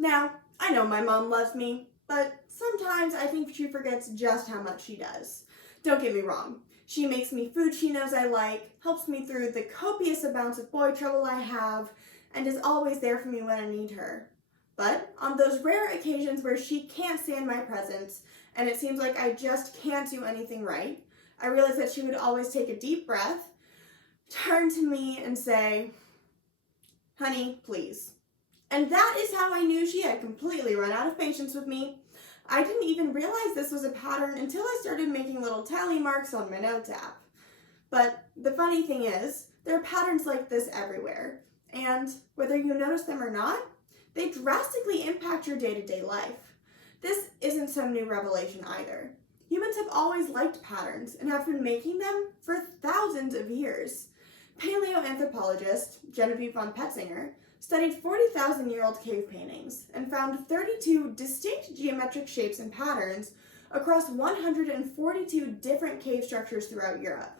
Now, I know my mom loves me, but sometimes I think she forgets just how much she does. Don't get me wrong. She makes me food she knows I like, helps me through the copious amounts of boy trouble I have, and is always there for me when I need her. But on those rare occasions where she can't stand my presence, and it seems like I just can't do anything right, I realize that she would always take a deep breath, turn to me, and say, "Honey, please." And that is how I knew she had completely run out of patience with me. I didn't even realize this was a pattern until I started making little tally marks on my notes app. But the funny thing is, there are patterns like this everywhere. And whether you notice them or not, they drastically impact your day-to-day life. This isn't some new revelation either. Humans have always liked patterns and have been making them for thousands of years. Paleoanthropologist Genevieve von Petzinger studied 40,000-year-old cave paintings and found 32 distinct geometric shapes and patterns across 142 different cave structures throughout Europe.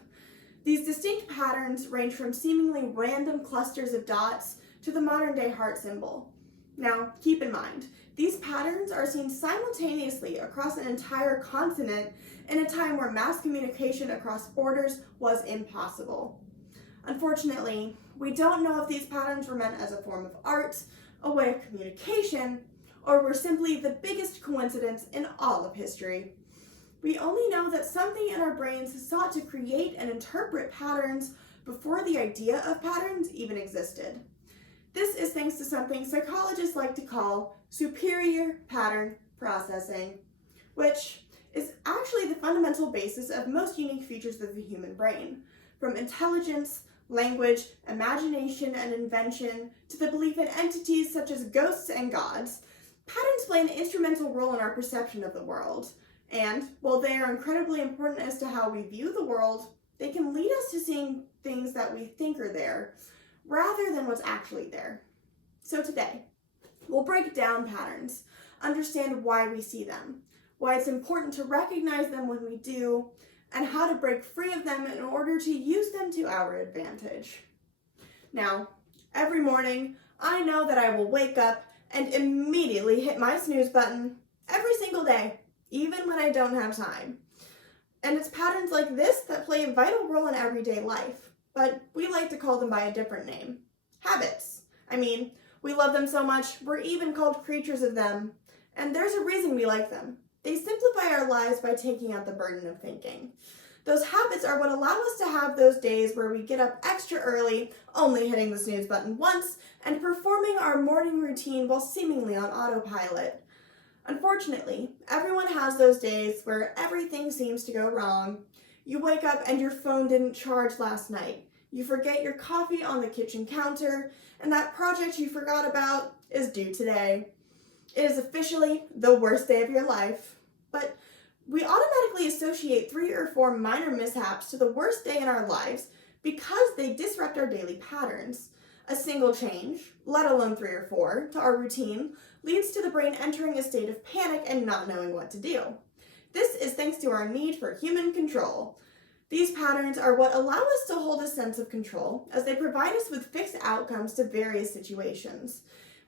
These distinct patterns range from seemingly random clusters of dots to the modern-day heart symbol. Now, keep in mind, these patterns are seen simultaneously across an entire continent in a time where mass communication across borders was impossible. Unfortunately, we don't know if these patterns were meant as a form of art, a way of communication, or were simply the biggest coincidence in all of history. We only know that something in our brains sought to create and interpret patterns before the idea of patterns even existed. This is thanks to something psychologists like to call superior pattern processing, which is actually the fundamental basis of most unique features of the human brain, from intelligence, language, imagination, and invention, to the belief in entities such as ghosts and gods. Patterns play an instrumental role in our perception of the world, and while they are incredibly important as to how we view the world, they can lead us to seeing things that we think are there, rather than what's actually there. So today, we'll break down patterns, understand why we see them, why it's important to recognize them when we do, and how to break free of them in order to use them to our advantage. Now, every morning, I know that I will wake up and immediately hit my snooze button every single day, even when I don't have time. And it's patterns like this that play a vital role in everyday life, but we like to call them by a different name: habits. I mean, we love them so much, we're even called creatures of them, and there's a reason we like them. They simplify our lives by taking out the burden of thinking. Those habits are what allow us to have those days where we get up extra early, only hitting the snooze button once, and performing our morning routine while seemingly on autopilot. Unfortunately, everyone has those days where everything seems to go wrong. You wake up and your phone didn't charge last night. You forget your coffee on the kitchen counter, and that project you forgot about is due today. It is officially the worst day of your life. But we automatically associate 3 or 4 minor mishaps to the worst day in our lives because they disrupt our daily patterns. A single change, let alone 3 or 4, to our routine leads to the brain entering a state of panic and not knowing what to do. This is thanks to our need for human control. These patterns are what allow us to hold a sense of control as they provide us with fixed outcomes to various situations.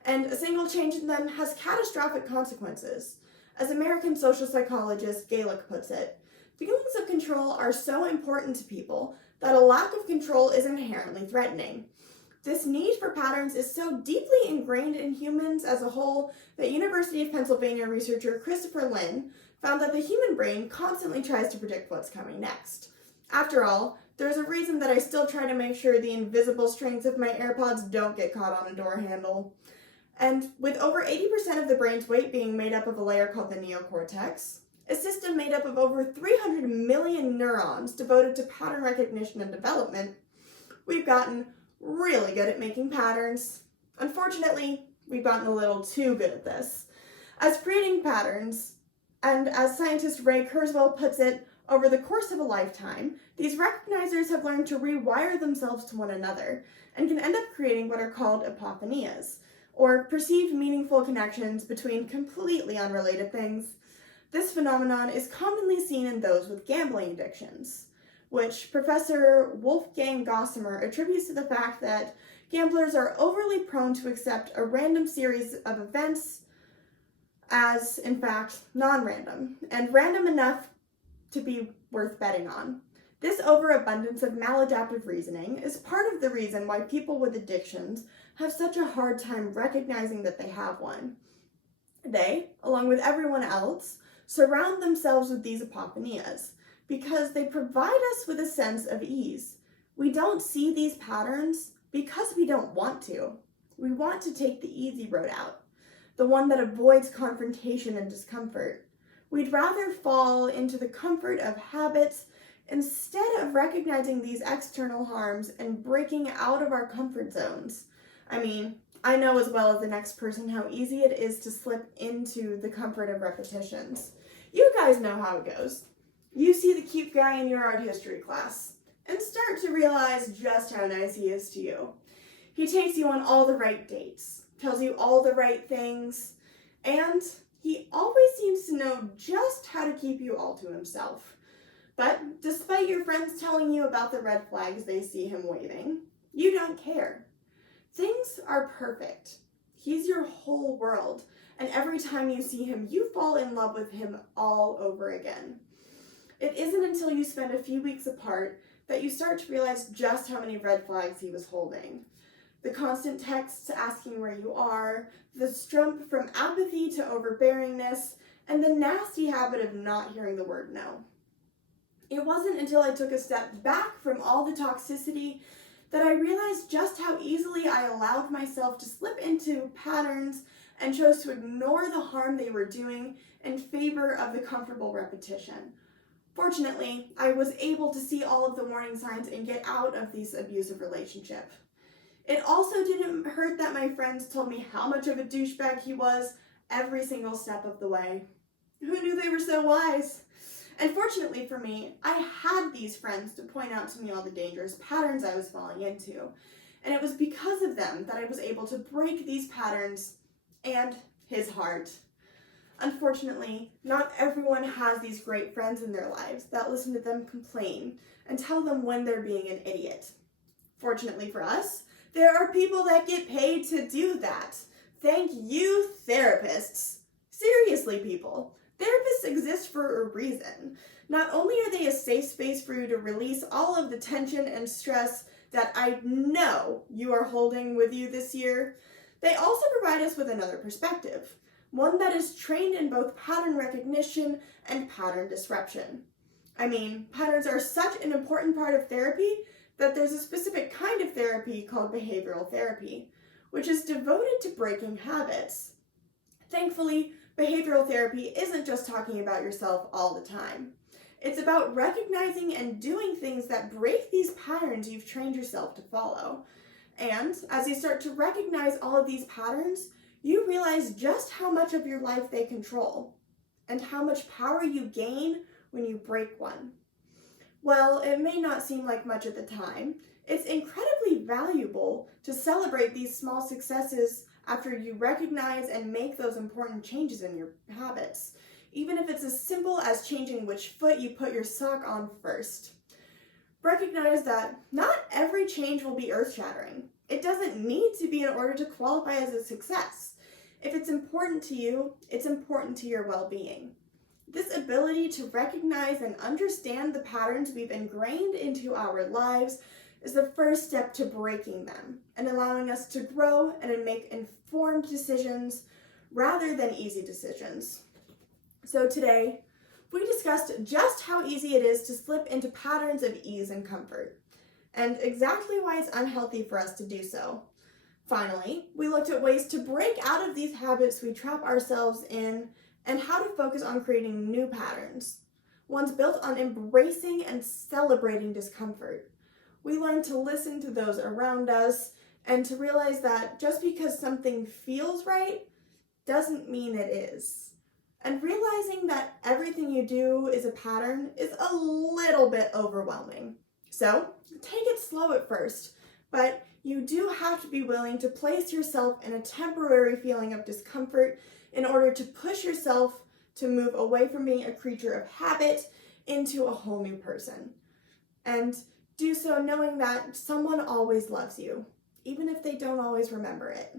And a single change in them has catastrophic consequences. As American social psychologist Gaelic puts it, feelings of control are so important to people that a lack of control is inherently threatening. This need for patterns is so deeply ingrained in humans as a whole that University of Pennsylvania researcher Christopher Lynn found that the human brain constantly tries to predict what's coming next. After all, there's a reason that I still try to make sure the invisible strings of my AirPods don't get caught on a door handle. And with over 80% of the brain's weight being made up of a layer called the neocortex, a system made up of over 300 million neurons devoted to pattern recognition and development, we've gotten really good at making patterns. Unfortunately, we've gotten a little too good at this. As creating patterns, and as scientist Ray Kurzweil puts it, over the course of a lifetime, these recognizers have learned to rewire themselves to one another and can end up creating what are called epiphanias, or perceived meaningful connections between completely unrelated things. This phenomenon is commonly seen in those with gambling addictions, which Professor Wolfgang Gossamer attributes to the fact that gamblers are overly prone to accept a random series of events as, in fact, non-random, and random enough to be worth betting on. This overabundance of maladaptive reasoning is part of the reason why people with addictions have such a hard time recognizing that they have one. They, along with everyone else, surround themselves with these apophonias because they provide us with a sense of ease. We don't see these patterns because we don't want to. We want to take the easy road out, the one that avoids confrontation and discomfort. We'd rather fall into the comfort of habits instead of recognizing these external harms and breaking out of our comfort zones. I know as well as the next person how easy it is to slip into the comfort of repetitions. You guys know how it goes. You see the cute guy in your art history class and start to realize just how nice he is to you. He takes you on all the right dates, tells you all the right things, and he always seems to know just how to keep you all to himself. But despite your friends telling you about the red flags they see him waving, you don't care. Things are perfect. He's your whole world, and every time you see him, you fall in love with him all over again. It isn't until you spend a few weeks apart that you start to realize just how many red flags he was holding. The constant texts asking where you are, the strump from apathy to overbearingness, and the nasty habit of not hearing the word no. It wasn't until I took a step back from all the toxicity that I realized just how easily I allowed myself to slip into patterns and chose to ignore the harm they were doing in favor of the comfortable repetition. Fortunately, I was able to see all of the warning signs and get out of this abusive relationship. It also didn't hurt that my friends told me how much of a douchebag he was every single step of the way. Who knew they were so wise? And fortunately for me, I had these friends to point out to me all the dangerous patterns I was falling into. And it was because of them that I was able to break these patterns and his heart. Unfortunately, not everyone has these great friends in their lives that listen to them complain and tell them when they're being an idiot. Fortunately for us, there are people that get paid to do that. Thank you, therapists. Seriously, people. Therapists exist for a reason. Not only are they a safe space for you to release all of the tension and stress that I know you are holding with you this year, they also provide us with another perspective, one that is trained in both pattern recognition and pattern disruption. Patterns are such an important part of therapy that there's a specific kind of therapy called behavioral therapy, which is devoted to breaking habits. Thankfully, behavioral therapy isn't just talking about yourself all the time. It's about recognizing and doing things that break these patterns you've trained yourself to follow. And as you start to recognize all of these patterns, you realize just how much of your life they control and how much power you gain when you break one. Well, it may not seem like much at the time. It's incredibly valuable to celebrate these small successes after you recognize and make those important changes in your habits, even if it's as simple as changing which foot you put your sock on first. Recognize that not every change will be earth-shattering. It doesn't need to be in order to qualify as a success. If it's important to you, it's important to your well-being. This ability to recognize and understand the patterns we've ingrained into our lives is the first step to breaking them and allowing us to grow and make informed decisions rather than easy decisions. So today, we discussed just how easy it is to slip into patterns of ease and comfort, and exactly why it's unhealthy for us to do so. Finally, we looked at ways to break out of these habits we trap ourselves in and how to focus on creating new patterns, ones built on embracing and celebrating discomfort. We learned to listen to those around us and to realize that just because something feels right doesn't mean it is. And realizing that everything you do is a pattern is a little bit overwhelming. So take it slow at first, but you do have to be willing to place yourself in a temporary feeling of discomfort in order to push yourself to move away from being a creature of habit into a whole new person. And do so knowing that someone always loves you, even if they don't always remember it.